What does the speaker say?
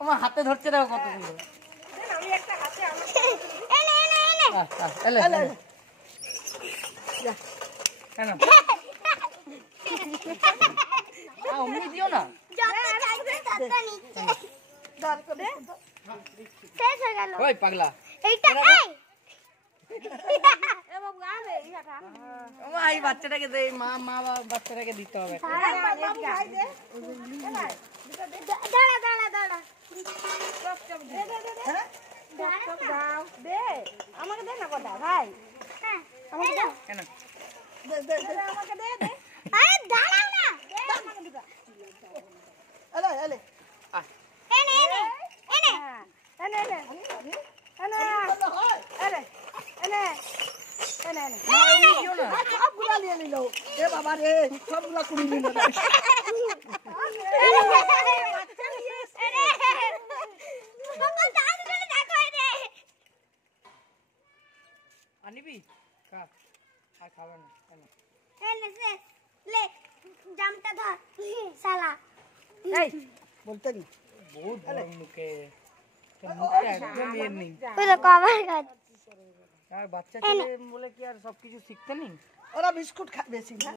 আমার হাতে ধরছে দেখো কত সুন্দর। আমি একটা হাতে আমার এলে কেন অমনি দিও না। ওই পাগলা এই বাচ্চাটাকে দে, মা বাচ্চাটাকে দিতে হবে। আমাকে দে না কটা ভাই, আমাকে দে কেন আমাকে দে দে। আরে দাঁড়াও না, আমাকে দিবা। এলে এলে এনে এনে এনে এনে এনে এনে এনে এনে সবগুলা নিয়ে নিল। এ বাবা রে, সবগুলা কুড়ি নিল। আনিবি খা, আর খাবে না কেন? ले জামটা ধর শালা এই বলতে নি বহুত বড় মুখে, মুখে একদম এর নেই। পুরো কভার কর। আর বাচ্চা ছেলে বলে কি আর সবকিছু শিখতে নেই? ওরা বিস্কুট খাবে বেশি না।